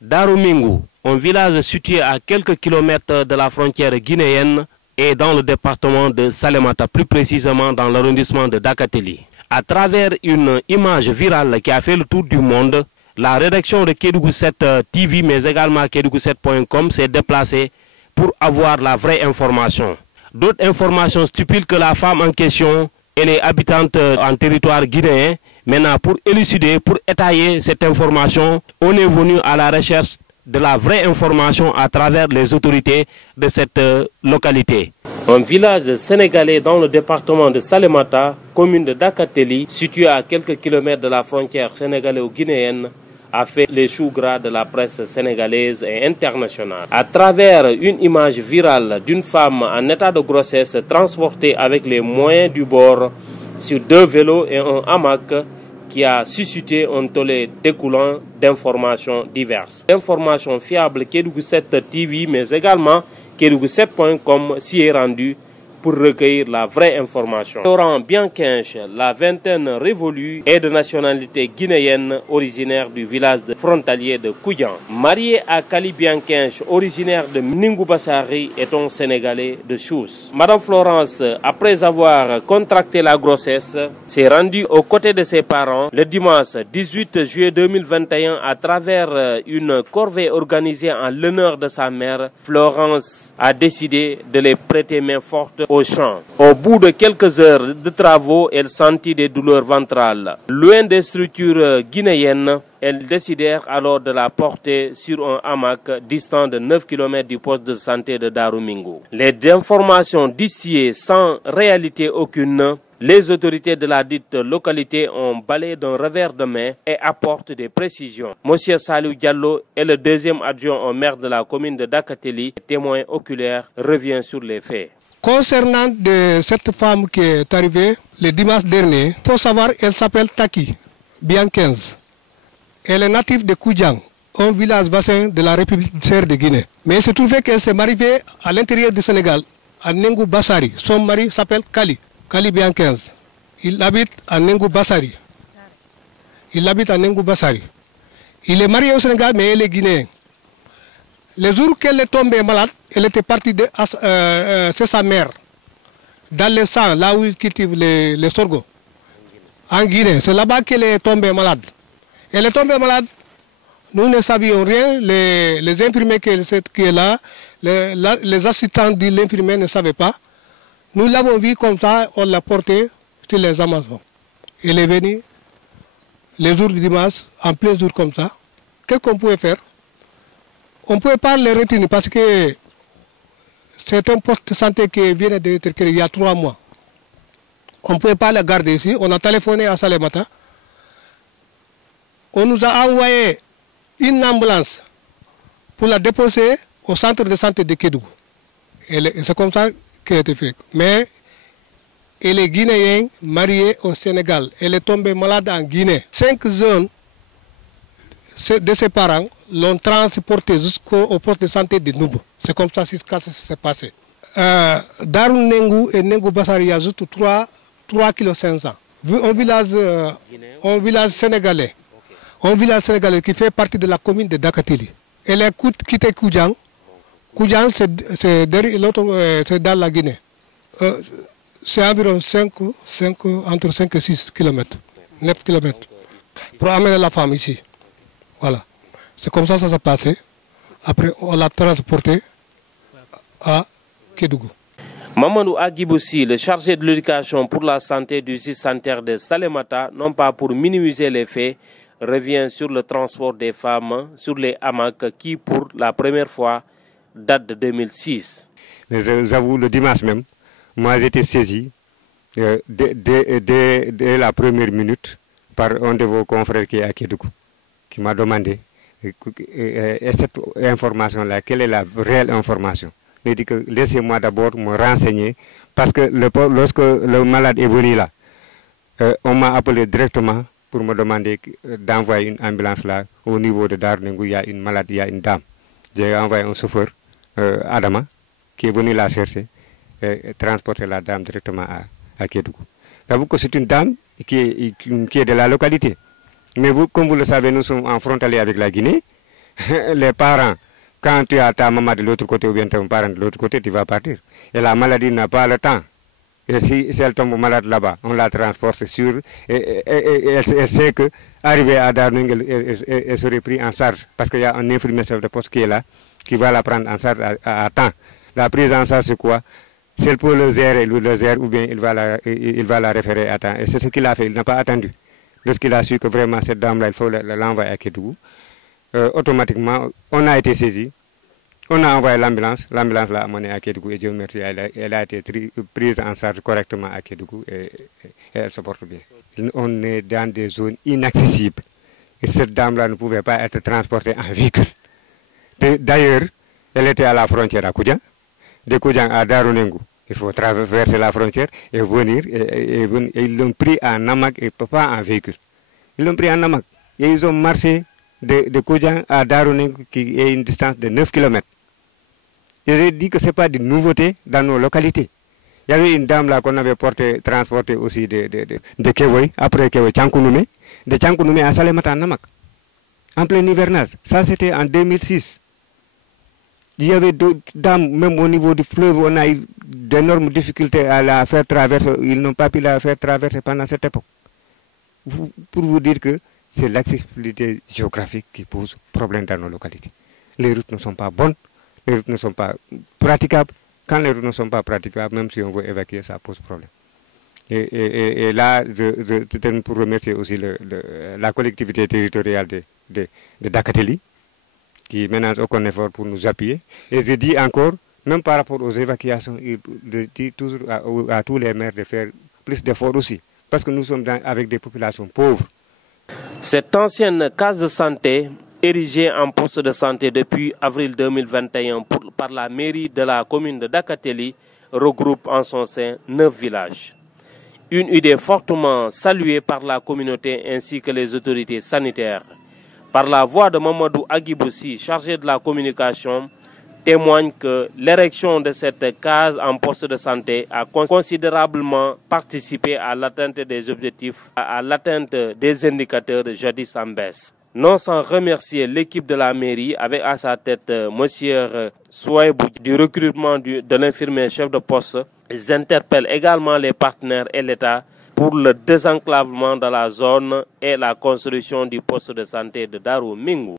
Darumingu, un village situé à quelques kilomètres de la frontière guinéenne et dans le département de Salémata, plus précisément dans l'arrondissement de Dakateli. À travers une image virale qui a fait le tour du monde, la rédaction de Kédougou 7 TV, mais également Kédougou7.com, s'est déplacée pour avoir la vraie information. D'autres informations stipulent que la femme en question, elle est habitante en territoire guinéen. Maintenant, pour élucider, pour étayer cette information, on est venu à la recherche de la vraie information à travers les autorités de cette localité. Un village sénégalais dans le département de Salémata, commune de Dakateli, situé à quelques kilomètres de la frontière sénégalo-guinéenne, a fait les choux gras de la presse sénégalaise et internationale. À travers une image virale d'une femme en état de grossesse transportée avec les moyens du bord sur 2 vélos et un hamac, qui a suscité un tollé découlant d'informations diverses. Informations fiables Kédougou 7 TV, mais également Kédougou7.com s'y est rendu pour recueillir la vraie information. Laurent Bianquinche, la vingtaine révolue, est de nationalité guinéenne, originaire du village frontalier de Koudian. Marié à Kali Bianquinche, originaire de Mningu-Bassari, est un Sénégalais de Chous. Madame Florence, après avoir contracté la grossesse, s'est rendue aux côtés de ses parents le dimanche 18 juillet 2021 à travers une corvée organisée en l'honneur de sa mère. Florence a décidé de les prêter main forte au champ. Au bout de quelques heures de travaux, elle sentit des douleurs ventrales. Loin des structures guinéennes, elles décidèrent alors de la porter sur un hamac distant de 9 km du poste de santé de Darumingu. Les informations distillées sans réalité aucune, les autorités de la dite localité ont balayé d'un revers de main et apportent des précisions. Monsieur Salou Diallo est le deuxième adjoint au maire de la commune de Dakateli. Témoin oculaire revient sur les faits. Concernant cette femme qui est arrivée le dimanche dernier, il faut savoir qu'elle s'appelle Taki Bianquinze. Elle est native de Koudian, un village voisin de la République de Guinée. Mais il se trouvait qu'elle s'est mariée à l'intérieur du Sénégal, à Nengu Bassari. Son mari s'appelle Kali Bianquinze. Il habite à Nengu Bassari. Il est marié au Sénégal, mais elle est guinéenne. Les jours qu'elle est tombée malade, elle était partie c'est sa mère, dans le sang, là où il cultive les sorgho, en Guinée. C'est là-bas qu'elle est tombée malade. Elle est tombée malade, nous ne savions rien, les infirmiers qui est là, les assistants de l'infirmier ne savaient pas. Nous l'avons vu comme ça, on l'a portée sur les Amazones. Elle est venue les jours du dimanche, en plein jour comme ça. Qu'est-ce qu'on pouvait faire? On ne pouvait pas les retenir parce que c'est un poste de santé qui vient d'être créé il y a 3 mois. On ne pouvait pas la garder ici. On a téléphoné à Salémata. On nous a envoyé une ambulance pour la déposer au centre de santé de Kédougou. C'est comme ça qu'elle a été fait. Mais elle est guinéenne, mariée au Sénégal. Elle est tombée malade en Guinée. 5 zones de ses parents l'ont transportée jusqu'au poste de santé de Noubou. C'est comme ça que ça s'est passé. Darou Nengu et Nengu Bassari, il y a juste 3,5 kg. Un village sénégalais. Un village sénégalais qui fait partie de la commune de Dakateli. Elle a quitté Koudian. Koudian, c'est dans la Guinée. C'est environ entre 5 et 6 km. 9 km. Pour amener la femme ici. Voilà. C'est comme ça que ça s'est passé. Après, on l'a transporté à Kédougou. Mamadou Agiboussi, le chargé de l'éducation pour la santé du site sanitaire de Salémata, non pas pour minimiser les faits, revient sur le transport des femmes sur les hamacs qui, pour la première fois, date de 2006. Mais j'avoue, le dimanche même, moi j'étais saisi dès la première minute par un de vos confrères qui est à Kédougou, qui m'a demandé et cette information-là, quelle est la réelle information. Il dit que laissez-moi d'abord me renseigner parce que lorsque le malade est venu là, on m'a appelé directement pour me demander d'envoyer une ambulance là au niveau de Darnengou. Il y a une malade, il y a une dame. J'ai envoyé un chauffeur, Adama, qui est venu la chercher et transporter la dame directement à Kédougou. J'avoue que c'est une dame qui est de la localité. Mais vous, comme vous le savez, nous sommes en frontalier avec la Guinée. les parents, quand tu as ta maman de l'autre côté ou bien ton parent de l'autre côté, tu vas partir. Et la maladie n'a pas le temps. Et si elle tombe malade là-bas, on la transporte, c'est sûr. Et elle sait que arrivé à Darning, elle serait prise en charge. Parce qu'il y a un infirmier chef de poste qui est là, qui va la prendre en charge à temps. La prise en charge, c'est quoi? Si elle peut le gérer, il le gère, ou bien il va la référer à temps. Et c'est ce qu'il a fait, il n'a pas attendu. Lorsqu'il a su que vraiment cette dame-là, il faut l'envoyer à Kédougou, automatiquement, on a été saisi. On a envoyé l'ambulance l'a amenée à Kédougou et Dieu merci, elle a été prise en charge correctement à Kédougou et elle se porte bien. On est dans des zones inaccessibles et cette dame-là ne pouvait pas être transportée en véhicule. D'ailleurs, elle était à la frontière à Koudjan, de Koudjan à Darunengu. Il faut traverser la frontière et venir. Et ils l'ont pris en hamac et pas en véhicule. Ils l'ont pris en hamac et ils ont marché de Koudjan à Darunengu qui est une distance de 9 km. J'ai dit que ce n'est pas de nouveauté dans nos localités. Il y avait une dame là qu'on avait transportée aussi de Kevoy, après Kevoy, Tchankounoumé, de Tchankounoumé à Salémata Namak, en plein hivernage. Ça, c'était en 2006. Il y avait d'autres dames, même au niveau du fleuve, on a eu d'énormes difficultés à la faire traverser. Ils n'ont pas pu la faire traverser pendant cette époque. Pour vous dire que c'est l'accessibilité géographique qui pose problème dans nos localités. Les routes ne sont pas bonnes. Les routes ne sont pas praticables. Quand les routes ne sont pas praticables, même si on veut évacuer, ça pose problème. Et là, je tiens pour remercier aussi la collectivité territoriale de Dakateli, qui ménage aucun effort pour nous appuyer. Et je dis encore, même par rapport aux évacuations, je dis toujours à tous les maires de faire plus d'efforts aussi. Parce que nous sommes avec des populations pauvres. Cette ancienne case de santé, érigée en poste de santé depuis avril 2021 par la mairie de la commune de Dakateli, regroupe en son sein 9 villages. Une idée fortement saluée par la communauté ainsi que les autorités sanitaires. Par la voix de Mamadou Agiboussi, chargé de la communication, témoigne que l'érection de cette case en poste de santé a considérablement participé à l'atteinte des objectifs, à l'atteinte des indicateurs de jadis en baisse. Non sans remercier l'équipe de la mairie avec à sa tête M. Souaibou du recrutement de l'infirmier chef de poste. Ils interpellent également les partenaires et l'État pour le désenclavement de la zone et la construction du poste de santé de Darou Mingu.